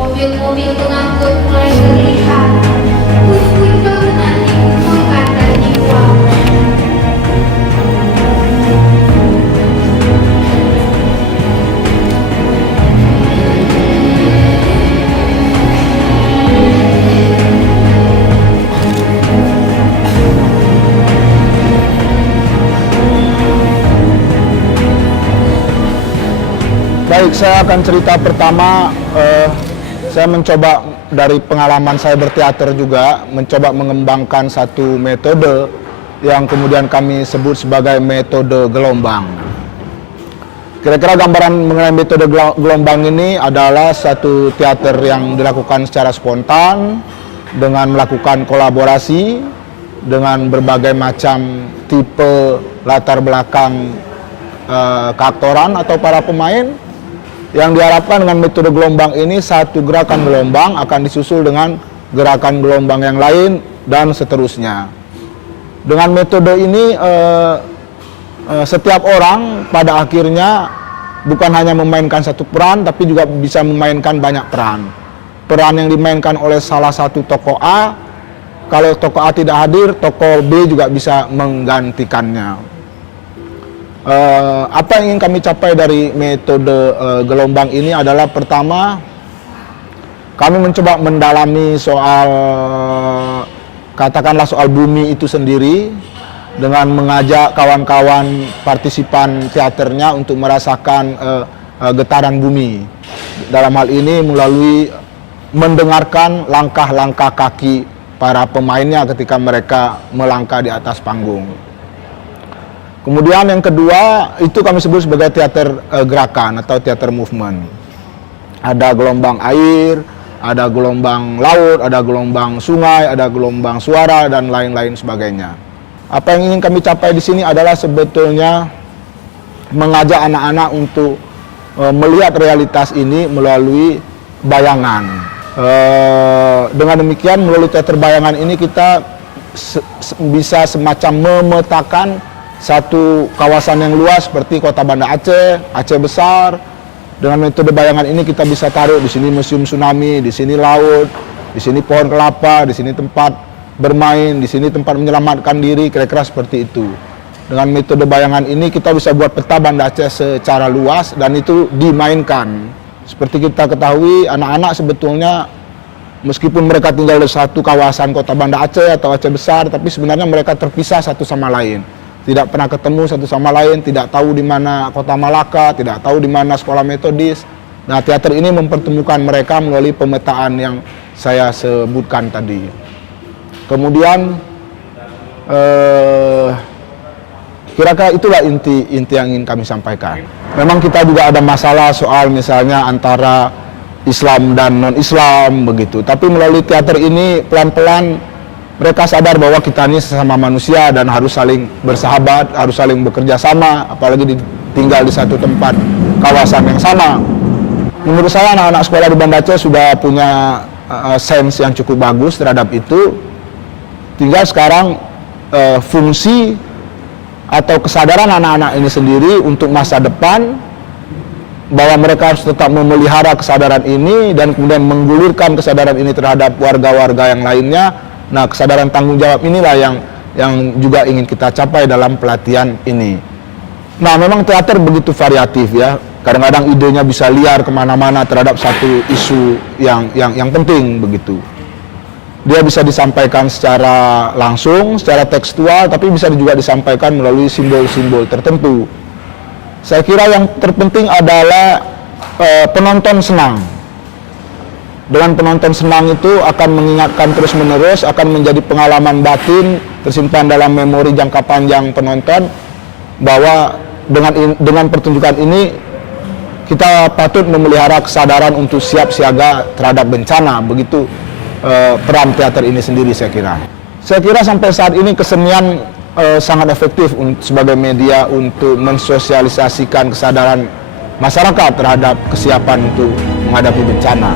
Mobil-mobil pengangkut mulai terlihat. Puing-puing bangunan dikumpulkan dan dibuang. Baik, saya akan cerita pertama. Saya mencoba dari pengalaman saya berteater juga, mencoba mengembangkan satu metode yang kemudian kami sebut sebagai metode gelombang. Kira-kira gambaran mengenai metode gelombang ini adalah satu teater yang dilakukan secara spontan dengan melakukan kolaborasi dengan berbagai macam tipe latar belakang keaktoran atau para pemain. Yang diharapkan dengan metode gelombang ini, satu gerakan gelombang akan disusul dengan gerakan gelombang yang lain dan seterusnya. Dengan metode ini setiap orang pada akhirnya bukan hanya memainkan satu peran, tapi juga bisa memainkan banyak peran. Peran yang dimainkan oleh salah satu tokoh A, kalau tokoh A tidak hadir, tokoh B juga bisa menggantikannya. Apa yang ingin kami capai dari metode gelombang ini adalah, pertama, kami mencoba mendalami soal, katakanlah soal bumi itu sendiri, dengan mengajak kawan-kawan partisipan teaternya untuk merasakan getaran bumi. Dalam hal ini melalui mendengarkan langkah-langkah kaki para pemainnya ketika mereka melangkah di atas panggung. Kemudian yang kedua, itu kami sebut sebagai teater gerakan atau teater movement. Ada gelombang air, ada gelombang laut, ada gelombang sungai, ada gelombang suara, dan lain-lain sebagainya. Apa yang ingin kami capai di sini adalah sebetulnya mengajak anak-anak untuk melihat realitas ini melalui bayangan. Dengan demikian, melalui teater bayangan ini kita bisa semacam memetakan satu kawasan yang luas seperti Kota Banda Aceh, Aceh besar. Dengan metode bayangan ini kita bisa taruh di sini museum tsunami, di sini laut, di sini pohon kelapa, di sini tempat bermain, di sini tempat menyelamatkan diri, kira-kira seperti itu. Dengan metode bayangan ini kita bisa buat peta Banda Aceh secara luas dan itu dimainkan. Seperti kita ketahui, anak-anak sebetulnya meskipun mereka tinggal di satu kawasan Kota Banda Aceh atau Aceh besar, tapi sebenarnya mereka terpisah satu sama lain. Tidak pernah ketemu satu sama lain, tidak tahu di mana Kota Malaka, tidak tahu di mana sekolah metodis. Nah, teater ini mempertemukan mereka melalui pemetaan yang saya sebutkan tadi. Kemudian, kira-kira itulah inti yang ingin kami sampaikan. Memang kita juga ada masalah soal misalnya antara Islam dan non-Islam begitu. Tapi melalui teater ini pelan-pelan mereka sadar bahwa kita ini sesama manusia dan harus saling bersahabat, harus saling bekerja sama, apalagi tinggal di satu tempat, kawasan yang sama. Menurut saya anak-anak sekolah di Banda Aceh sudah punya sense yang cukup bagus terhadap itu. Tinggal sekarang fungsi atau kesadaran anak-anak ini sendiri untuk masa depan, bahwa mereka harus tetap memelihara kesadaran ini dan kemudian menggulirkan kesadaran ini terhadap warga-warga yang lainnya. Nah, kesadaran tanggung jawab inilah yang juga ingin kita capai dalam pelatihan ini. Nah, memang teater begitu variatif ya. Kadang-kadang idenya bisa liar kemana-mana terhadap satu isu yang penting begitu. Dia bisa disampaikan secara langsung, secara tekstual, tapi bisa juga disampaikan melalui simbol-simbol tertentu. Saya kira yang terpenting adalah penonton senang. Dengan penonton senang itu akan mengingatkan terus-menerus, akan menjadi pengalaman batin tersimpan dalam memori jangka panjang penonton, bahwa dengan pertunjukan ini kita patut memelihara kesadaran untuk siap siaga terhadap bencana. Begitu peran teater ini sendiri saya kira. Saya kira sampai saat ini kesenian sangat efektif sebagai media untuk mensosialisasikan kesadaran masyarakat terhadap kesiapan untuk menghadapi bencana.